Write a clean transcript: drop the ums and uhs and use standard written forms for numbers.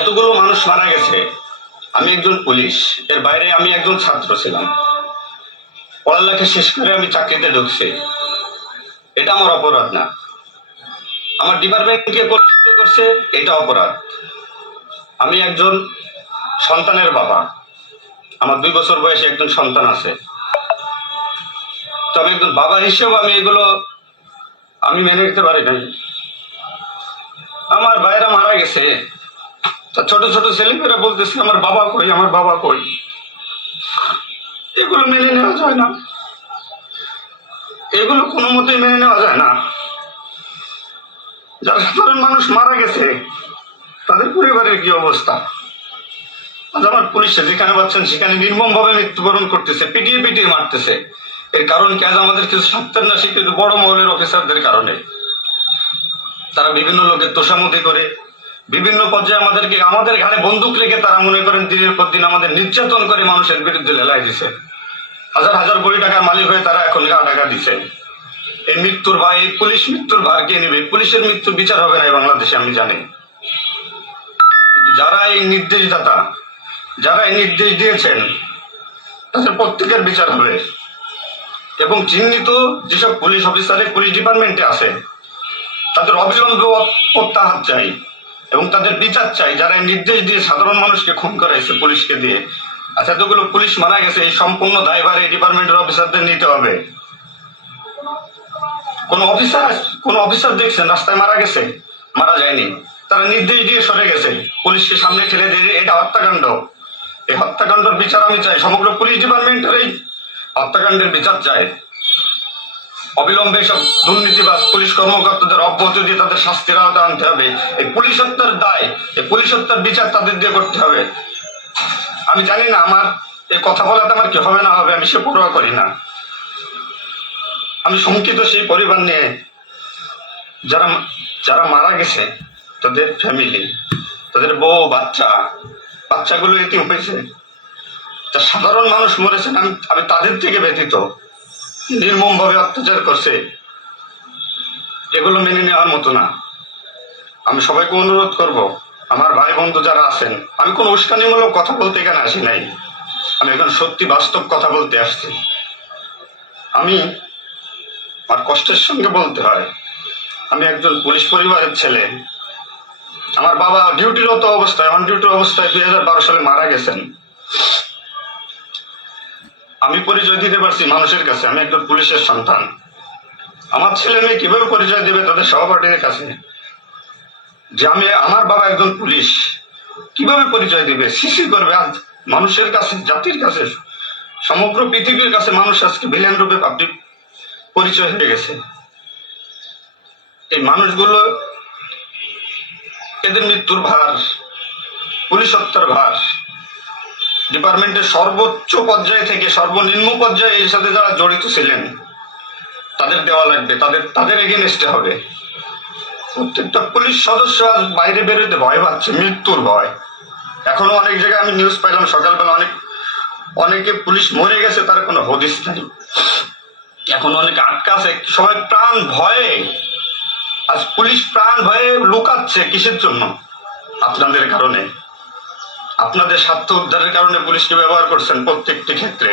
এতগুলো মানুষ মারা গেছে। আমি একজন পুলিশ, এর বাইরে আমি একজন ছাত্র ছিলাম। পড়ালেখা শেষ করে আমি চাকরিতে ঢুকছি, এটা আমার অপরাধ না। আমার ডিপার্টমেন্টকে কলুষিত করছে, এটা অপরাধ। আমি একজন সন্তানের বাবা, আমার 2 বছর বয়সে একজন সন্তান আছে। তবে একজন বাবা হিসেবে আমি এগুলো আমি মেনে নিতে পারি নাই। আমার ভাইরা মারা গেছে, তা ছোট ছোট ছেলেমেয়েরা বলতেছে আমার বাবা কই, আমার বাবা কই। এগুলো মেনে নেওয়া যায় না, এগুলো কোনো মতেই মেনে নেওয়া যায় না। যারা সাধারণ মানুষ মারা গেছে তাদের পরিবারের কি অবস্থা? আজ আমার পুলিশে যেখানে পাচ্ছেন সেখানে নির্মম ভাবে মৃত্যুবরণ করতেছে, পিটিয়ে পিটিয়ে মারতেছে। এর কারণ কি? আজ আমাদের কিছু সন্তানরা শিক্ষিত বড় মহলের অফিসারদের কারণে। তারা বিভিন্ন লোকের তোষামতি করে বিভিন্ন পর্যায়ে আমাদের ঘাড়ে বন্দুক রেখে তারা মনে করেন দিনের পর দিন আমাদের নির্যাতন করে মানুষের বিরুদ্ধে লেলাই দিছে। হাজার হাজার কোটি টাকার মালিক হয়ে তারা এখন টাকা দিচ্ছে। এই মৃত্যুর ভাই, পুলিশ মৃত্যুর ভার কে নেবে? পুলিশের মৃত্যুর বিচার হবে না এই বাংলাদেশে, আমি জানি। কিন্তু যারা এই নির্দেশদাতা, যারা এই নির্দেশ দিয়েছেন, তাদের প্রত্যেকের বিচার হবে। এবং চিহ্নিত যেসব পুলিশ অফিসারে পুলিশ ডিপার্টমেন্টে আছে তাদের অবিলম্বে প্রত্যাহার চাই এবং তাদের বিচার চাই, যারা নির্দেশ দিয়ে সাধারণ মানুষকে খুন করাইছে পুলিশকে দিয়ে। আচ্ছা, এতগুলো পুলিশ মারা গেছে, এই সম্পূর্ণ দায়ভার এই ডিপার্টমেন্টের অফিসারদের নিতে হবে। কোন অফিসার দেখছেন রাস্তায় মারা গেছে? মারা যায়নি। তারা নির্দেশ দিয়ে সরে গেছে, পুলিশকে সামনে ঠেলে দিয়ে এটা হত্যাকাণ্ড। এই হত্যাকাণ্ডের বিচার আমি চাই, সমগ্র পুলিশ ডিপার্টমেন্টের এই হত্যাকাণ্ডের বিচার চাই। অবিলম্বে সব দুর্নীতিবাজ পুলিশ কর্মকর্তাদের অব্যাহতি দিয়ে তাদের শাস্তির আওতায় আনতে হবে। এই পুলিশ হত্যার দায়, এই পুলিশ হত্যার বিচার তাদের দিয়ে করতে হবে। আমি জানি না আমার এই কথা বলাতে আমার কি হবে না হবে, আমি সে পরোয়া করি না। আমি শঙ্কিত সেই পরিবার নিয়ে, যারা যারা মারা গেছে, তাদের ফ্যামিলি, তাদের বউ বাচ্চাগুলো এতিম হয়েছে। তা সাধারণ মানুষ মরেছেন, আমি তাদের থেকে ব্যথিত। নির্মম ভাবে অত্যাচার করছে, এগুলো মেনে নেওয়ার মতো না। আমি সবাইকে অনুরোধ করব, আমার ভাই বন্ধু যারা আছেন, আমি কোনো উস্কানিমূলক কথা বলতে এখানে আসি নাই, আমি এখন সত্যি বাস্তব কথা বলতে আসছি। আমি আমার কষ্টের সঙ্গে বলতে হয়, আমি একজন পুলিশ পরিবারের ছেলে। আমার বাবা ডিউটিরত অবস্থায়, অন ডিউটি অবস্থায় 2012 সালে মারা গেছেন। আমি পরিচয় দিতে পারছি মানুষের কাছে, আমি একজন পুলিশের সন্তান। আমার ছেলে মেয়ে কিভাবে পরিচয় দেবে তাদের সহপাঠীদের কাছে যে আমার বাবা একজন পুলিশ? কিভাবে পরিচয় দিবে? সিসি করবে? আজ মানুষের কাছে, জাতির কাছে, সমগ্র পৃথিবীর কাছে মানুষ আজকে ভিলেন রূপে পাবলিক পরিচয় হয়ে গেছে। এই মানুষগুলো, এদের মৃত্যুর ভার, পুলিশ হত্যার ভার ডিপার্টমেন্টের সর্বোচ্চ পর্যায়ে থেকে সর্বনিম্ন পর্যায়ে এর সাথে যারা জড়িত ছিলেন তাদের দেওয়া লাগবে, তাদের এগেনস্টে হবে। প্রত্যেকটা পুলিশ সদস্য আজ বাইরে বেরোতে ভয় পাচ্ছে, মৃত্যুর ভয়। এখনো অনেক জায়গায় আমি নিউজ পাইলাম সকালবেলা, অনেকে পুলিশ মরে গেছে, তার কোনো হদিস নাই। এখন অনেকে আটকা আছে, সবাই প্রাণ ভয়ে, আজ পুলিশ প্রাণ ভয়ে লুকাচ্ছে। কিসের জন্য? আপনাদের কারণে, আপনাদের স্বার্থ উদ্ধারের কারণে পুলিশকে ব্যবহার করছেন প্রত্যেকটি ক্ষেত্রে।